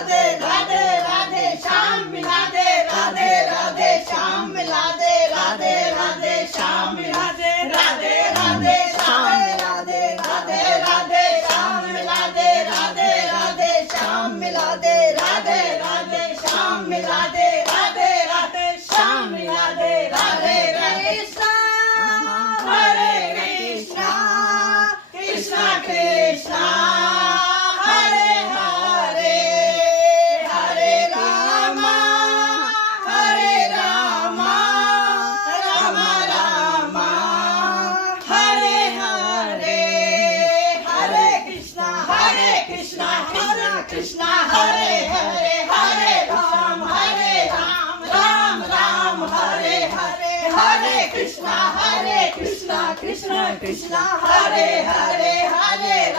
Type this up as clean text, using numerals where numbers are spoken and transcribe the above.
राधे राधे राधे श्याम मिला दे, राधे राधे श्याम मिला दे, राधे राधे श्याम मिला दे, राधे राधे श्याम राधे राधे राधे श्याम मिला दे, राधे राधे श्याम मिला दे, राधे राधे श्याम मिला दे, राधे राधे श्याम मिला दे, राधे कृष्णा हरे कृष्णा कृष्णा कृष्णा हरे हरे, हरे रामा राम रामा हरे हरे, हरे कृष्णा कृष्णा कृष्णा हरे हरे, हरे राम राम राम हरे हरे, हरे कृष्णा कृष्णा कृष्णा हरे हरे, हरे